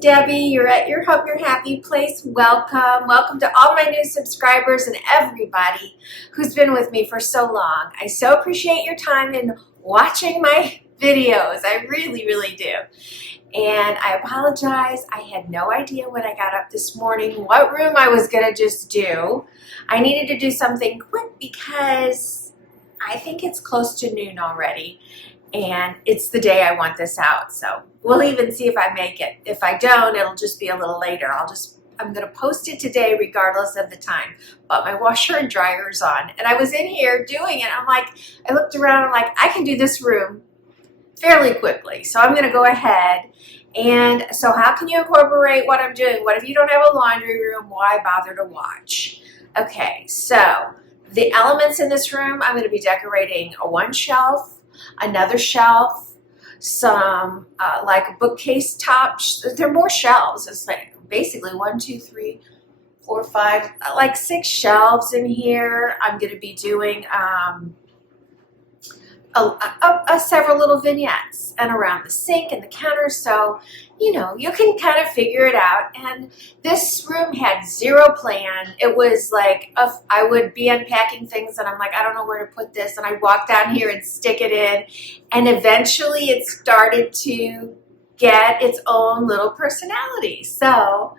Debbie. You're at your Hub Your Happy place. Welcome. Welcome to all my new subscribers and everybody who's been with me for so long. I so appreciate your time in watching my videos. I really, really do. And I apologize. I had no idea when I got up this morning what room I was going to just do. I needed to do something quick because I think it's close to noon already. And it's the day I want this out, so we'll even see if I make it. If I don't, it'll just be a little later. I'm gonna post it today regardless of the time. But my washer and dryer is on, and I was in here doing it. I looked around, I'm like, I can do this room fairly quickly. So I'm gonna go ahead. And so how can you incorporate what I'm doing? What if you don't have a laundry room? Why bother to watch? Okay, so the elements in this room, I'm gonna be decorating one shelf, another shelf, some like a bookcase tops. There are more shelves. It's like basically 1, 2, 3, 4, 5, like 6 shelves in here. I'm going to be doing several little vignettes and around the sink and the counter, so you know you can kind of figure it out. And this room had zero plan. It was like I would be unpacking things and I'm like, I don't know where to put this, and I'd walk down here and stick it in, and eventually it started to get its own little personality. So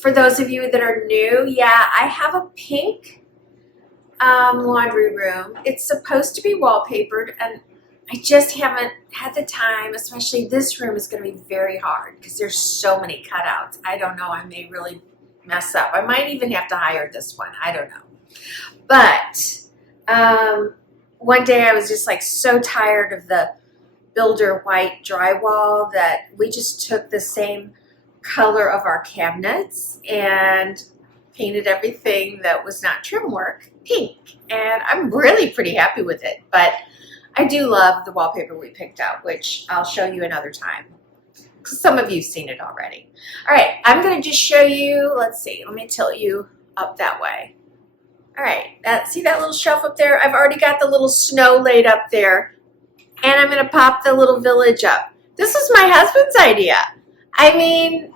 for those of you that are new, yeah, I have a pink laundry room. It's supposed to be wallpapered, and I just haven't had the time. Especially this room is going to be very hard because there's so many cutouts. I don't know, I may really mess up. I might even have to hire this one, I don't know. But one day I was just like so tired of the builder white drywall that we just took the same color of our cabinets and painted everything that was not trim work pink, and I'm really pretty happy with it. But I do love the wallpaper we picked out, which I'll show you another time. Some of you've seen it already. All right, I'm going to just show you, let's see, let me tilt you up that way. All right, see that little shelf up there? I've already got the little snow laid up there, and I'm going to pop the little village up. This was my husband's idea. I mean,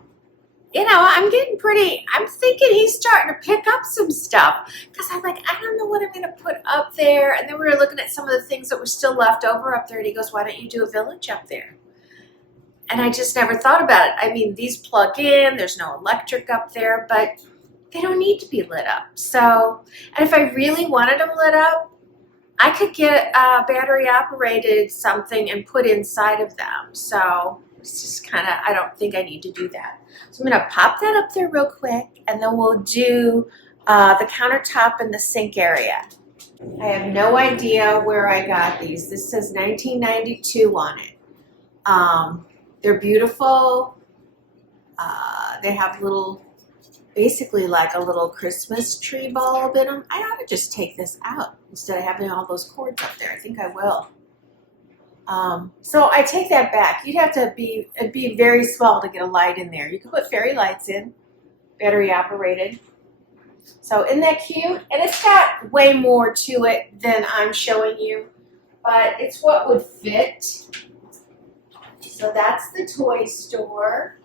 you know, I'm thinking he's starting to pick up some stuff, because I'm like, I don't know what I'm going to put up there. And then we were looking at some of the things that were still left over up there, and he goes, why don't you do a village up there? And I just never thought about it. I mean, these plug in, there's no electric up there, but they don't need to be lit up. So, and if I really wanted them lit up, I could get a battery operated something and put inside of them. So it's just kind of, I don't think I need to do that. So I'm going to pop that up there real quick, and then we'll do the countertop and the sink area. I have no idea where I got these. This says 1992 on it. They're beautiful. They have little, basically like a little Christmas tree bulb in them. I ought to just take this out instead of having all those cords up there. I think I will. So I take that back. You'd have to be very small to get a light in there. You can put fairy lights in, battery operated. So isn't that cute? And it's got way more to it than I'm showing you, but it's what would fit. So that's the toy store.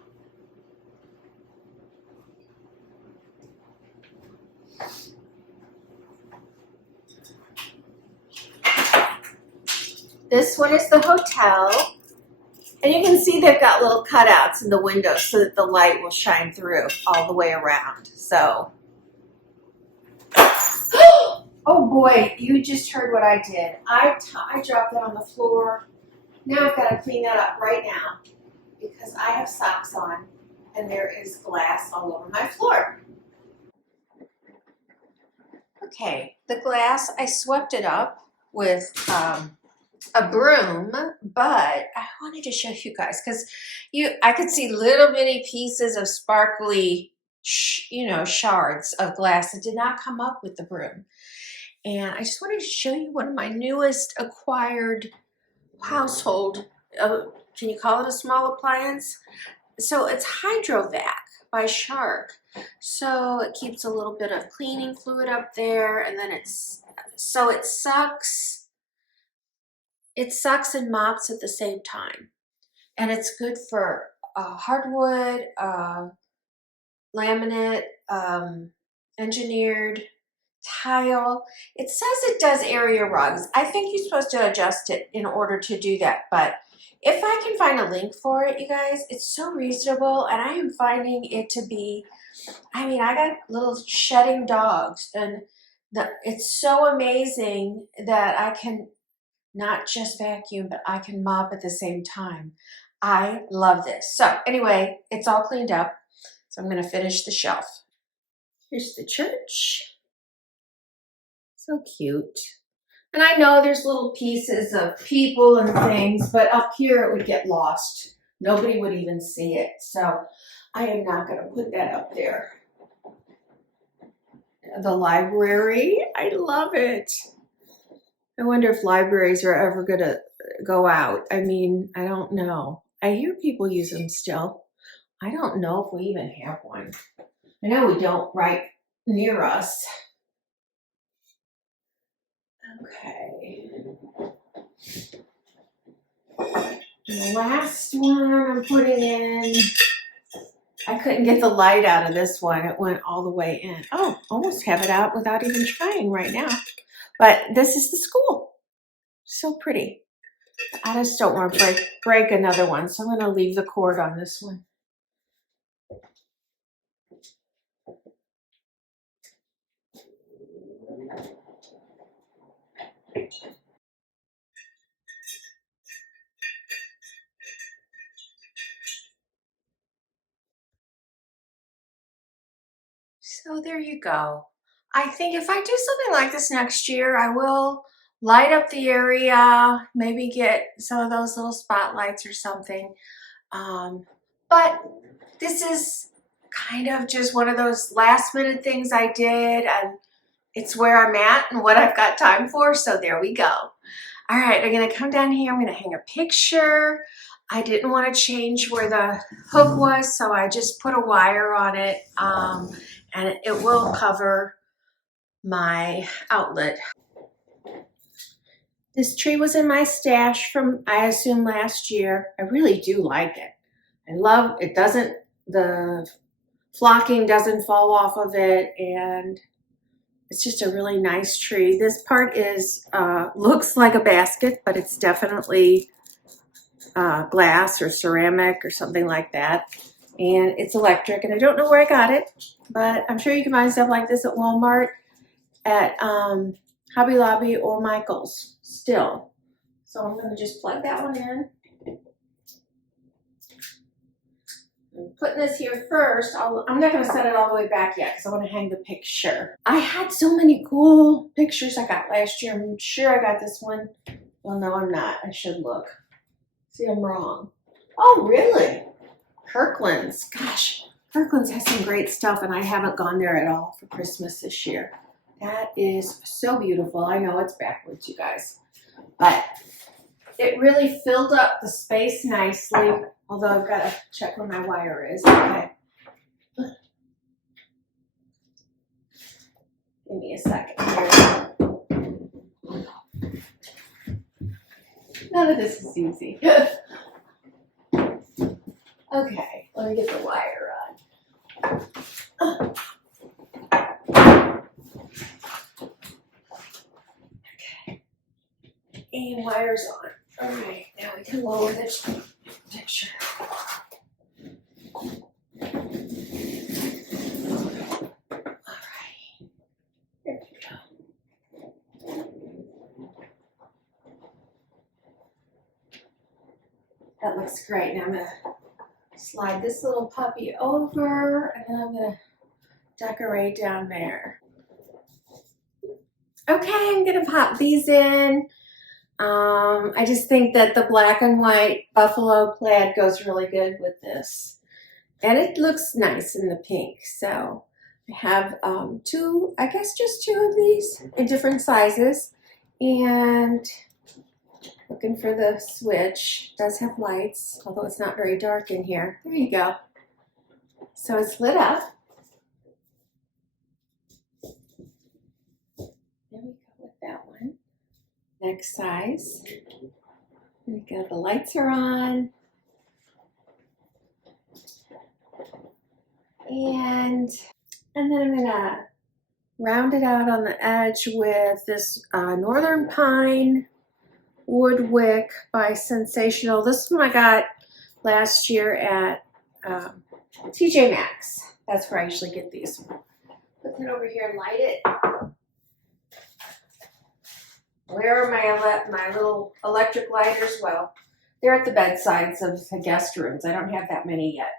This one is the hotel, and you can see they've got little cutouts in the windows so that the light will shine through all the way around. So, oh boy, you just heard what I did. I dropped that on the floor. Now I've got to clean that up right now because I have socks on and there is glass all over my floor. Okay, the glass, I swept it up with a broom, but I wanted to show you guys because I could see little bitty pieces of sparkly, shards of glass that did not come up with the broom. And I just wanted to show you one of my newest acquired household, can you call it a small appliance? So it's Hydrovac by Shark. So it keeps a little bit of cleaning fluid up there, and then it sucks and mops at the same time. And it's good for hardwood, laminate, engineered tile. It says it does area rugs. I think you're supposed to adjust it in order to do that, but if I can find a link for it, you guys, it's so reasonable, and I am finding it to be, I mean, I got little shedding dogs, and it's so amazing that I can not just vacuum, but I can mop at the same time. I love this. So anyway, it's all cleaned up, so I'm going to finish the shelf. Here's the church. So cute. And I know there's little pieces of people and things, but up here it would get lost. Nobody would even see it. So I am not going to put that up there. The library, I love it. I wonder if libraries are ever going to go out. I mean, I don't know. I hear people use them still. I don't know if we even have one. I know we don't right near us. Okay. And the last one I'm putting in, I couldn't get the light out of this one. It went all the way in. Oh, almost have it out without even trying right now. But this is the school. So pretty. I just don't want to break another one, so I'm going to leave the cord on this one. So there you go. I think if I do something like this next year, I will light up the area, maybe get some of those little spotlights or something. But this is kind of just one of those last minute things I did, and it's where I'm at and what I've got time for, so there we go. All right, I'm gonna come down here, I'm gonna hang a picture. I didn't want to change where the hook was, so I just put a wire on it, and it will cover my outlet. This tree was in my stash from, I assume, last year. I really do like it. I love it. The flocking doesn't fall off of it, and it's just a really nice tree. This part is looks like a basket, but it's definitely glass or ceramic or something like that. And it's electric, and I don't know where I got it, but I'm sure you can find stuff like this at Walmart, at Hobby Lobby, or Michael's still. So I'm going to just plug that one in. I'm putting this here first. I'm not going to set it all the way back yet because I want to hang the picture. I had so many cool pictures I got last year. I'm sure I got this one. Well, no, I'm not. I should look. See, I'm wrong. Oh, really? Kirkland's. Gosh, Kirkland's has some great stuff, and I haven't gone there at all for Christmas this year. That is so beautiful. I know it's backwards, you guys, but it really filled up the space nicely, although I've got to check where my wire is. Okay. Give me a second here. None of this is easy. Okay, let me get the wire on. Okay, and wire's on. All right, now we can lower this picture. All right, there we go. That looks great. Now I'm gonna slide this little puppy over, and then I'm gonna decorate down there. Okay, I'm gonna pop these in. I just think that the black and white buffalo plaid goes really good with this. And it looks nice in the pink. So I have two, I guess just two of these in different sizes. And looking for the switch. It does have lights, although it's not very dark in here. There you go. So it's lit up. There we go with that one. Next size. There we go. The lights are on. And then I'm gonna round it out on the edge with this Northern Pine Wood Wick by Sensational. This one I got last year at TJ Maxx. That's where I usually get these. Put that over here and light it. Where are my little electric lighters? Well, they're at the bedsides of the guest rooms. I don't have that many yet.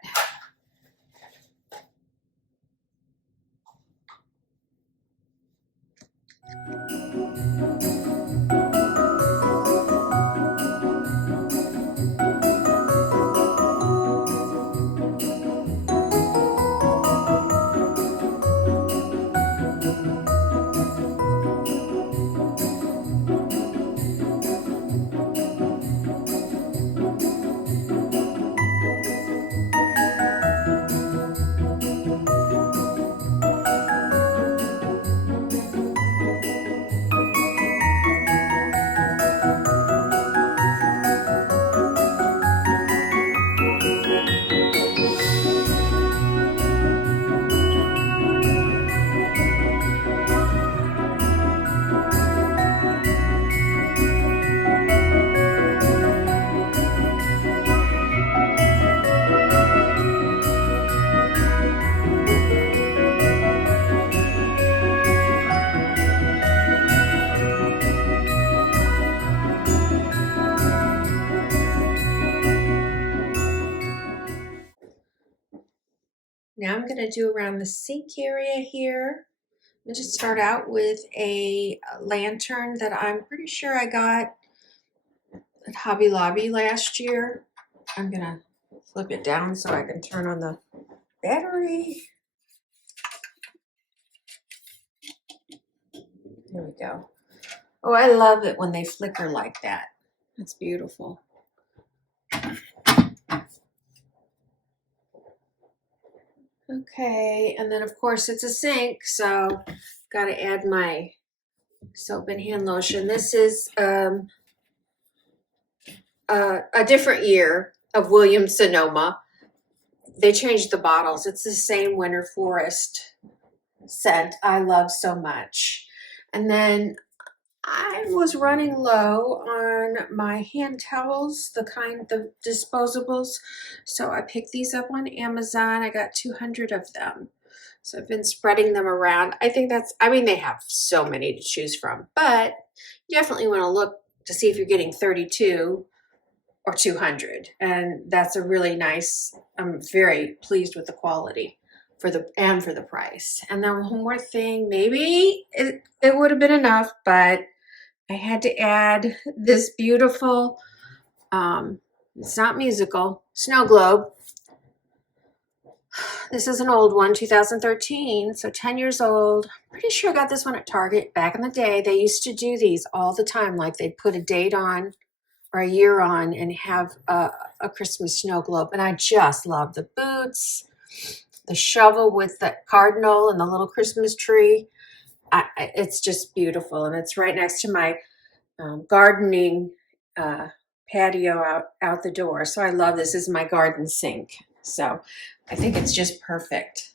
Now I'm going to do around the sink area here. I'm going to start out with a lantern that I'm pretty sure I got at Hobby Lobby last year. I'm going to flip it down so I can turn on the battery. There we go. Oh, I love it when they flicker like that. It's beautiful. Okay, and then of course it's a sink, so got to add my soap and hand lotion. This is a different year of Williams Sonoma. They changed the bottles. It's the same Winter Forest scent I love so much. And then I was running low on my hand towels, the disposables. So I picked these up on Amazon. I got 200 of them. So I've been spreading them around. I think they have so many to choose from, but you definitely want to look to see if you're getting 32 or 200. And that's a really nice, I'm very pleased with the quality for the price. And then one more thing, maybe it would have been enough, but I had to add this beautiful, it's not musical, snow globe. This is an old one, 2013, so 10 years old. Pretty sure I got this one at Target back in the day. They used to do these all the time, like they'd put a date on or a year on and have a Christmas snow globe. And I just love the boots, the shovel with the cardinal and the little Christmas tree. It's just beautiful. And it's right next to my gardening patio out the door. So I love this. This is my garden sink. So I think it's just perfect.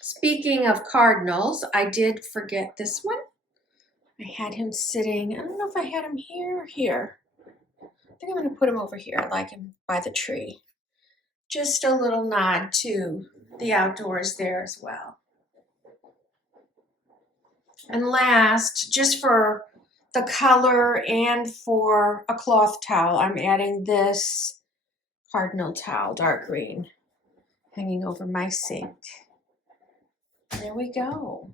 Speaking of cardinals, I did forget this one. I had him sitting, I don't know if I had him here or here. I think I'm going to put him over here. I like him by the tree. Just a little nod to the outdoors there as well. And last, just for the color and for a cloth towel, I'm adding this cardinal towel, dark green, hanging over my sink. There we go.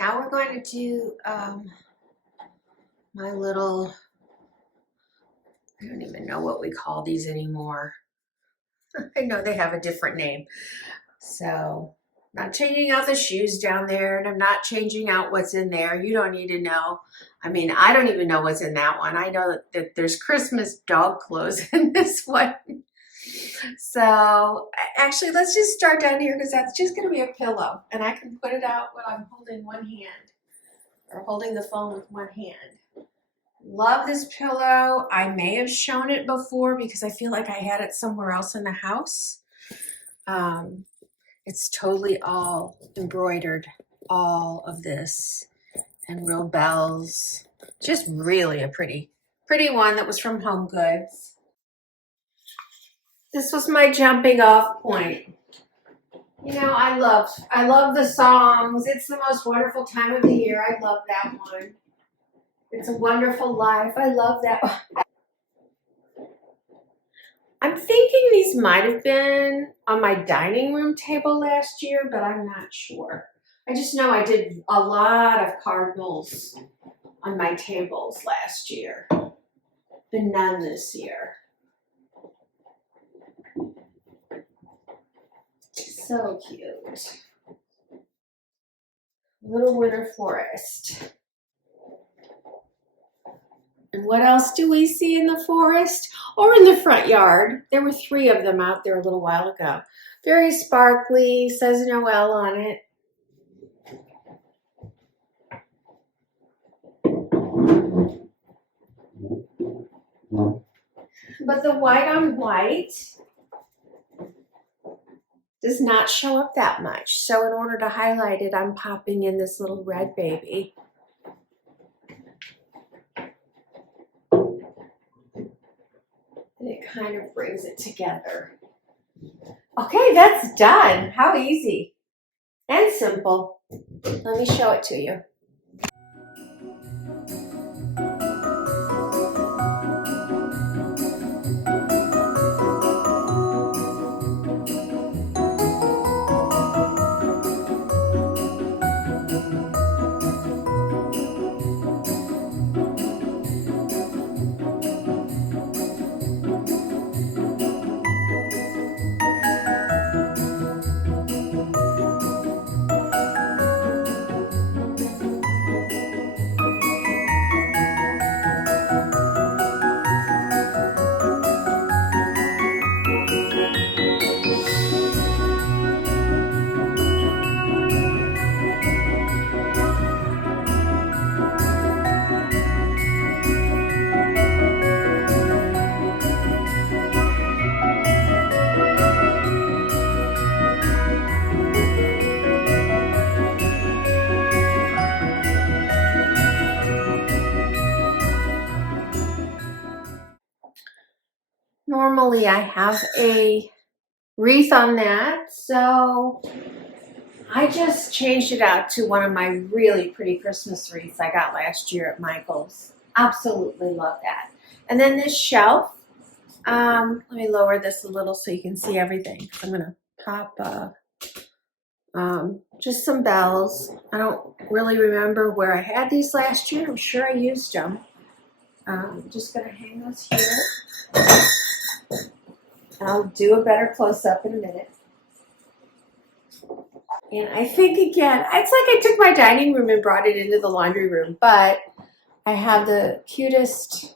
Now we're going to do my little, I don't even know what we call these anymore. I know they have a different name. So Not changing out the shoes down there, and I'm not changing out what's in there. You don't need to know. I mean, I don't even know what's in that one. I know that there's Christmas dog clothes in this one. So actually, let's just start down here because that's just going to be a pillow, and I can put it out when I'm holding one hand or holding the phone with one hand. Love this pillow. I may have shown it before because I feel like I had it somewhere else in the house. It's totally all embroidered, all of this, and real bells. Just really a pretty one that was from Home Goods. This was my jumping off point. You know, I love the songs. It's the most wonderful time of the year. I love that one. It's a Wonderful Life. I love that one. I'm thinking these might have been on my dining room table last year, but I'm not sure. I just know I did a lot of cardinals on my tables last year, but none this year. So cute. Little winter forest. And what else do we see in the forest or in the front yard? There were 3 of them out there a little while ago. Very sparkly, says Noel on it. But the white on white does not show up that much. So in order to highlight it, I'm popping in this little red baby. And it kind of brings it together. Okay, that's done. How easy and simple. Let me show it to you. Normally I have a wreath on that, so I just changed it out to one of my really pretty Christmas wreaths I got last year at Michael's. Absolutely love that. And then this shelf, let me lower this a little so you can see everything. I'm gonna pop just some bells. I don't really remember where I had these last year. I'm sure I used them. I'm just gonna hang those here. I'll do a better close-up in a minute. And I think, again, it's like I took my dining room and brought it into the laundry room, but I have the cutest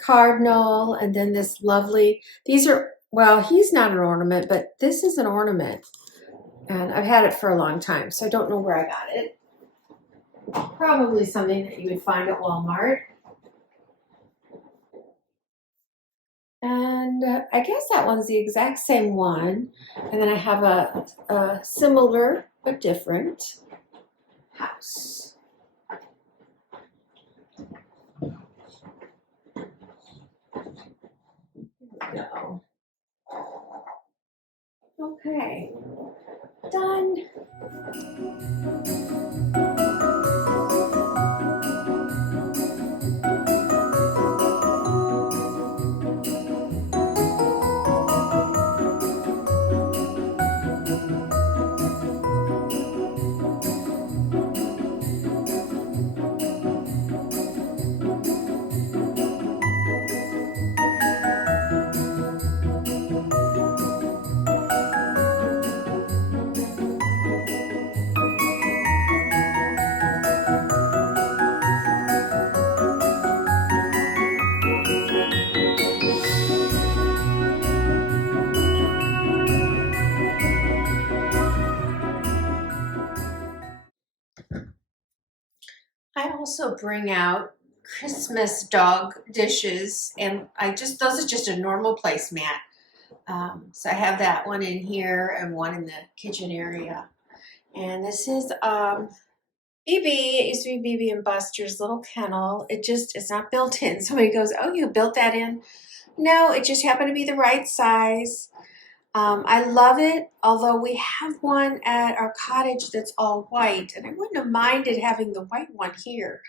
cardinal and then this lovely, these are, well, he's not an ornament, but this is an ornament. And I've had it for a long time, so I don't know where I got it. Probably something that you would find at Walmart. And I guess that one's the exact same one. And then I have a similar but different house. There we go. Okay, done. also bring out Christmas dog dishes, and those are just a normal placemat. So I have that one in here and one in the kitchen area. And this is BB. It used to be BB and Buster's little kennel. It's not built in. Somebody goes, "Oh, you built that in?" No, it just happened to be the right size. I love it, although we have one at our cottage that's all white, and I wouldn't have minded having the white one here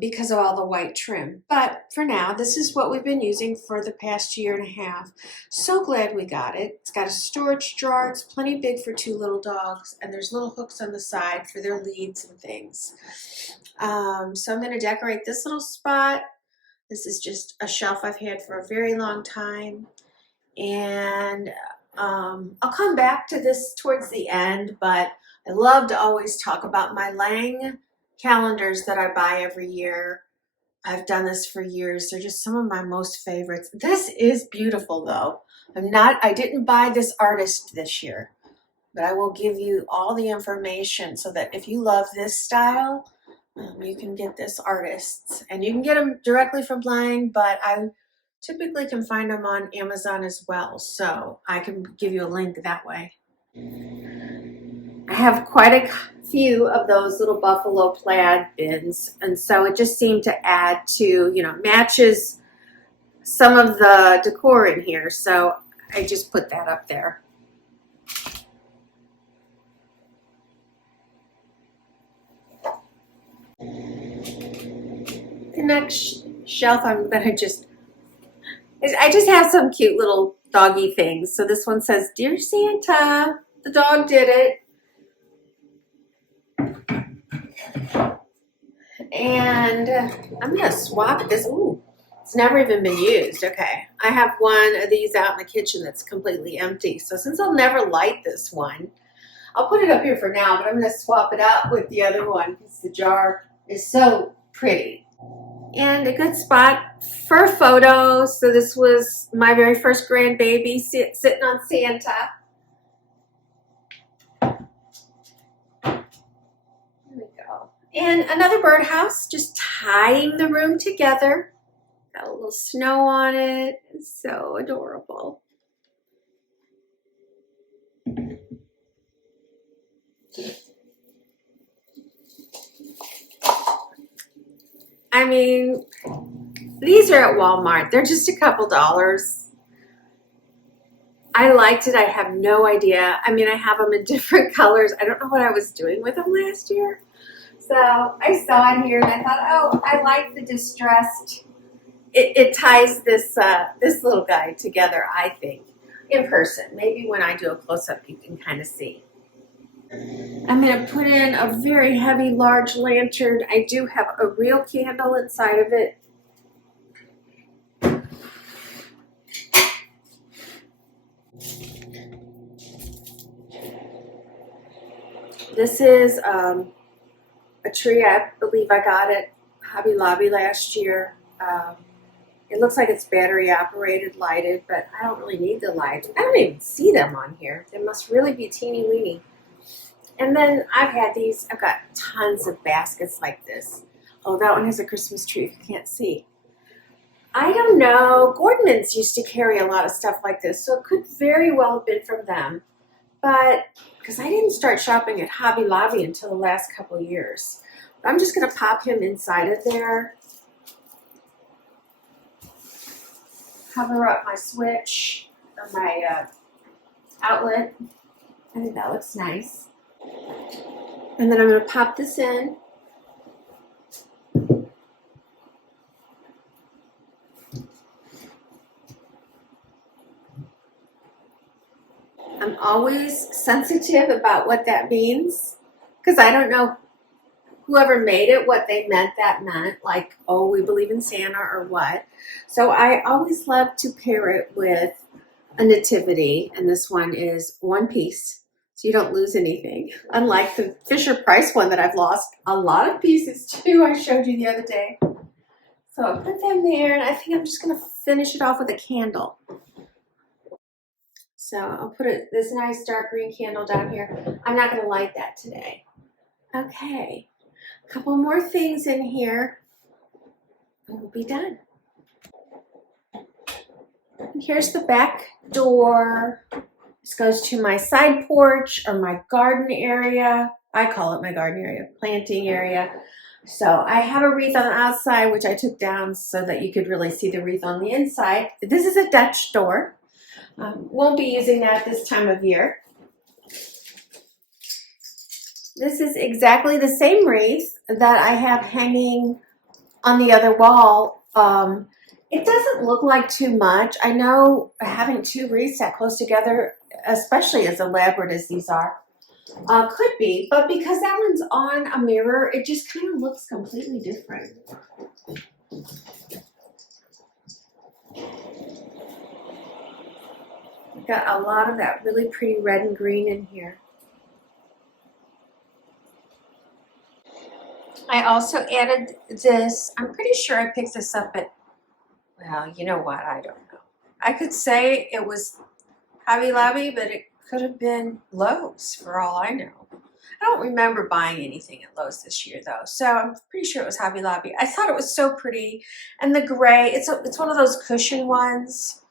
because of all the white trim. But for now, this is what we've been using for the past year and a half. So glad we got it. It's got a storage drawer. It's plenty big for 2 little dogs, and there's little hooks on the side for their leads and things. So I'm going to decorate this little spot. This is just a shelf I've had for a very long time. And I'll come back to this towards the end, but I love to always talk about my Lang calendars that I buy every year. I've done this for years. They're just some of my most favorites. This is beautiful though. I didn't buy this artist this year, but I will give you all the information so that if you love this style, you can get this artist. And you can get them directly from Lang, but I typically can find them on Amazon as well, so I can give you a link that way. I have quite a few of those little buffalo plaid bins, and so it just seemed to add to, matches some of the decor in here, so I just put that up there. The next shelf I'm gonna I just have some cute little doggy things. So this one says, "Dear Santa," the dog did it. And I'm gonna swap this. Ooh, it's never even been used. Okay, I have one of these out in the kitchen that's completely empty. So since I'll never light this one, I'll put it up here for now, but I'm gonna swap it out with the other one because the jar is so pretty. And a good spot for a photo. So this was my very first grandbaby sitting on Santa. There we go. And another birdhouse, just tying the room together. Got a little snow on it. It's so adorable. I mean, these are at Walmart. They're just a couple dollars. I liked it. I have no idea. I mean, I have them in different colors. I don't know what I was doing with them last year. So I saw it here and I thought, oh, I like the distressed. It ties this little guy together, I think, in person. Maybe when I do a close-up, you can kind of see. I'm going to put in a very heavy, large lantern. I do have a real candle inside of it. This is a tree I believe I got at Hobby Lobby last year. It looks like it's battery operated, lighted, but I don't really need the lights. I don't even see them on here. They must really be teeny weeny. And then I've got tons of baskets like this. Oh, that one has a Christmas tree if you can't see. I don't know. Gordon's used to carry a lot of stuff like this, so it could very well have been from them. But, because I didn't start shopping at Hobby Lobby until the last couple of years. I'm just going to pop him inside of there. Cover up my switch, or my outlet. I think that looks nice. And then I'm going to pop this in. I'm always sensitive about what that means because I don't know whoever made it, what they meant that meant, like, oh, we believe in Santa or what. So I always love to pair it with a nativity, and this one is one piece. So you don't lose anything. Unlike the Fisher-Price one that I've lost a lot of pieces too, I showed you the other day. So I put them there, and I think I'm just going to finish it off with a candle. So I'll put this nice dark green candle down here. I'm not going to light that today. Okay. couple more things in here and we'll be done. And here's the back door. This goes to my side porch or my garden area. I call it my garden area, planting area. So I have a wreath on the outside, which I took down so that you could really see the wreath on the inside. This is a Dutch door. Won't be using that this time of year. This is exactly the same wreath that I have hanging on the other wall. It doesn't look like too much. I know having two wreaths that close together, especially as elaborate as these are, could be, but because that one's on a mirror, it just kind of looks completely different. We've got a lot of that really pretty red and green in here. I also added this. I'm pretty sure I picked this up at, well, you know what? I don't know. I could say it was Hobby Lobby, but it could have been Lowe's for all I know. I don't remember buying anything at Lowe's this year though, so I'm pretty sure it was Hobby Lobby. I thought it was so pretty, and the gray, it's one of those cushion ones,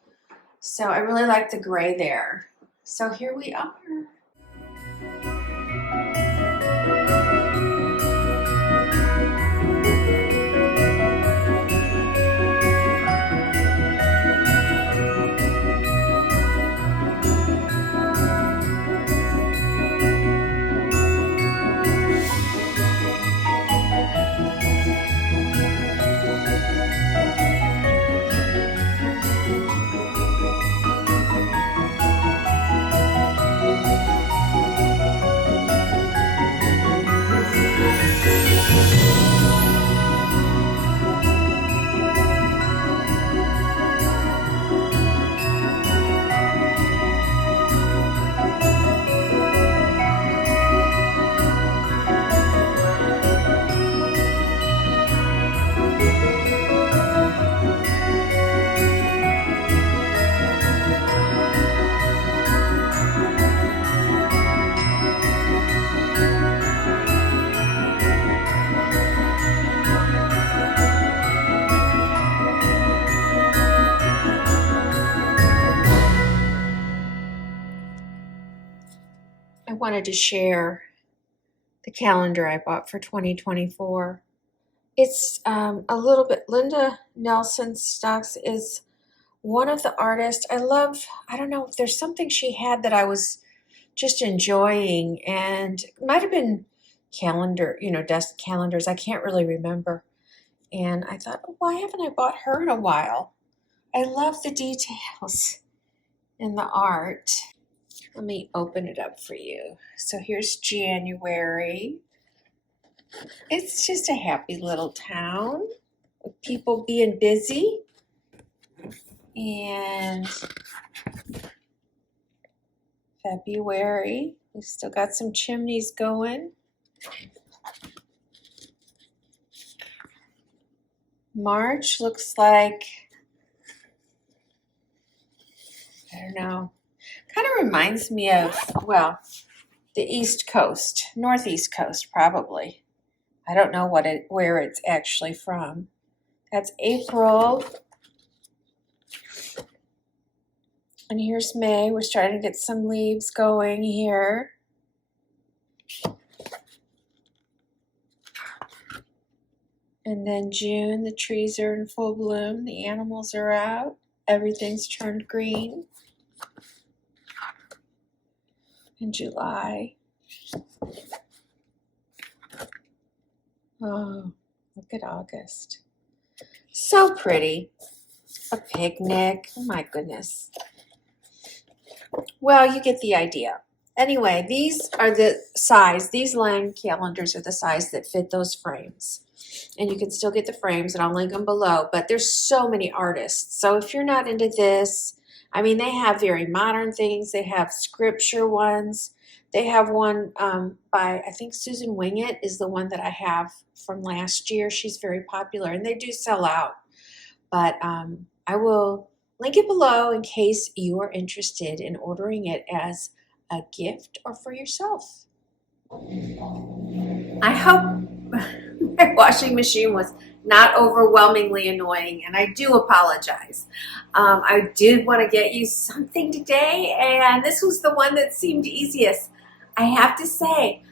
so I really like the gray there. So here we are. I wanted to share the calendar I bought for 2024. It's a little bit, Linda Nelson Stocks is one of the artists. I don't know if there's something she had that I was just enjoying, and it might have been calendar, desk calendars. I can't really remember. And I thought, oh, why haven't I bought her in a while? I love the details in the art. Let me open it up for you. So here's January. It's just a happy little town with people being busy. And February, we've still got some chimneys going. March looks like, I don't know, kind of reminds me of, well, the East Coast, Northeast Coast probably. I don't know where it's actually from. That's April. And here's May. We're starting to get some leaves going here. And then June, the trees are in full bloom. The animals are out. Everything's turned green. In July. Oh, look at August. So pretty. A picnic. Oh my goodness. Well, you get the idea. Anyway, these are the size. These line calendars are the size that fit those frames. And you can still get the frames, and I'll link them below. But there's so many artists. So if you're not into this, I mean, they have very modern things. They have scripture ones. They have one by, I think Susan Wingett is the one that I have from last year. She's very popular, and they do sell out. But I will link it below in case you are interested in ordering it as a gift or for yourself. I hope my washing machine was not overwhelmingly annoying, and I do apologize. I did want to get you something today, and this was the one that seemed easiest. I have to say,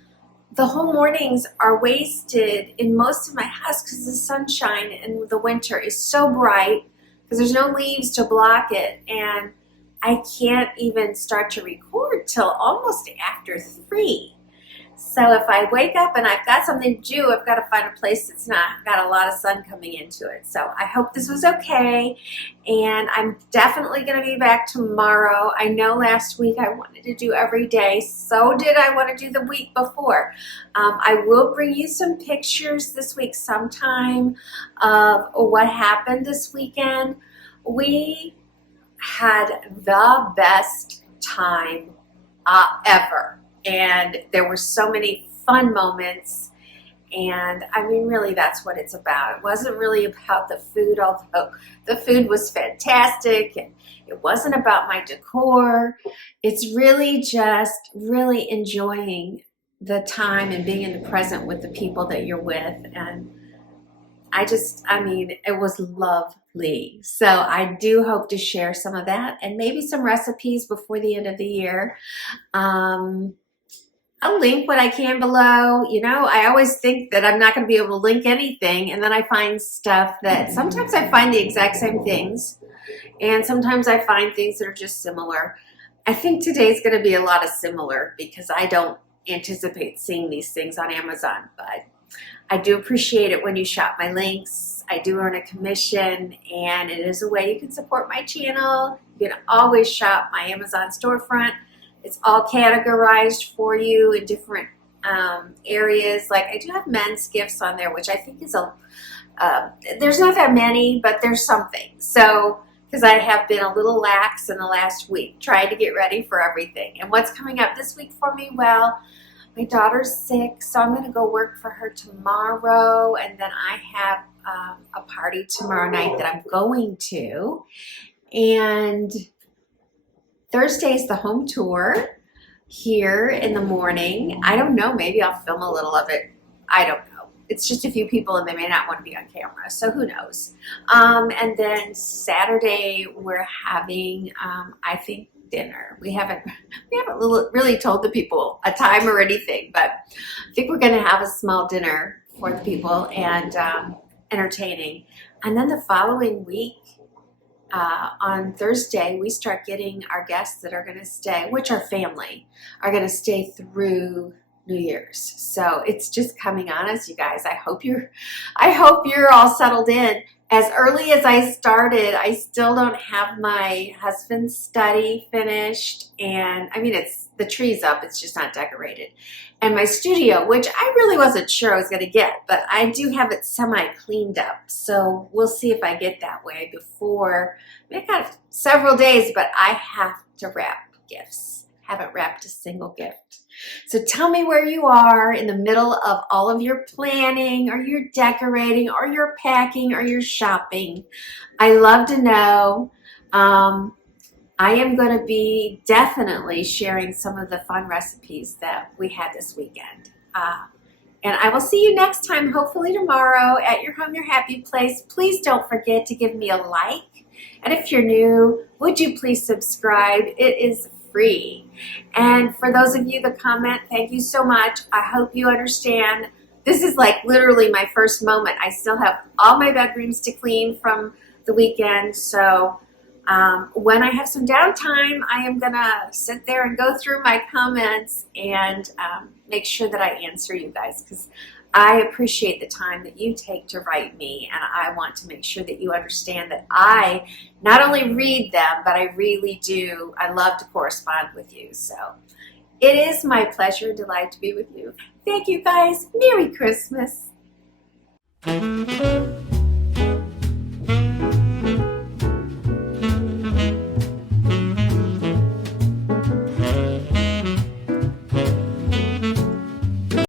the whole mornings are wasted in most of my house because the sunshine in the winter is so bright because there's no leaves to block it, and I can't even start to record till almost after 3. So if I wake up and I've got something to do, I've got to find a place that's not got a lot of sun coming into it. So I hope this was okay, and I'm definitely going to be back tomorrow. I know last week I wanted to do every day, so did I want to do the week before. I will bring you some pictures this week sometime of what happened this weekend. We had the best time ever. And there were so many fun moments, and I mean, really, that's what it's about. It wasn't really about the food, although the food was fantastic, and it wasn't about my decor. It's really just really enjoying the time and being in the present with the people that you're with, and I mean, it was lovely. So I do hope to share some of that and maybe some recipes before the end of the year. I'll link what I can below. You know, I always think that I'm not going to be able to link anything, and then I find stuff that sometimes I find the exact same things, and sometimes I find things that are just similar. I think today's going to be a lot of similar because I don't anticipate seeing these things on Amazon, but I do appreciate it when you shop my links. I do earn a commission, and it is a way you can support my channel. You can always shop my Amazon storefront. It's all categorized for you in different areas. Like I do have men's gifts on there, which I think is there's not that many, but there's something. So, because I have been a little lax in the last week, trying to get ready for everything. And what's coming up this week for me? Well, my daughter's sick, so I'm going to go work for her tomorrow, and then I have a party tomorrow night that I'm going to. And Thursday's the home tour here in the morning. I don't know, maybe I'll film a little of it. I don't know. It's just a few people and they may not want to be on camera, so who knows. And then Saturday we're having, I think, dinner. We haven't really told the people a time or anything, but I think we're going to have a small dinner for the people and entertaining. And then the following week, on Thursday, we start getting our guests that are going to stay, which are family, are going to stay through New Year's. So it's just coming on us, you guys. I hope you're all settled in. As early as I started, I still don't have my husband's study finished, and I mean, the tree's up, it's just not decorated. And my studio, which I really wasn't sure I was going to get, but I do have it semi-cleaned up. So we'll see if I get that way before. I mean, I got several days, but I have to wrap gifts. Haven't wrapped a single gift. So tell me where you are in the middle of all of your planning, or your decorating, or your packing, or your shopping. I love to know. I am going to be definitely sharing some of the fun recipes that we had this weekend. And I will see you next time, hopefully tomorrow, at your home, your happy place. Please don't forget to give me a like. And if you're new, would you please subscribe? It is free. And for those of you that comment, thank you so much. I hope you understand. This is like literally my first moment. I still have all my bedrooms to clean from the weekend. So when I have some downtime, I am going to sit there and go through my comments and make sure that I answer you guys, because I appreciate the time that you take to write me, and I want to make sure that you understand that I not only read them, but I really do. I love to correspond with you. So it is my pleasure and delight to be with you. Thank you guys. Merry Christmas.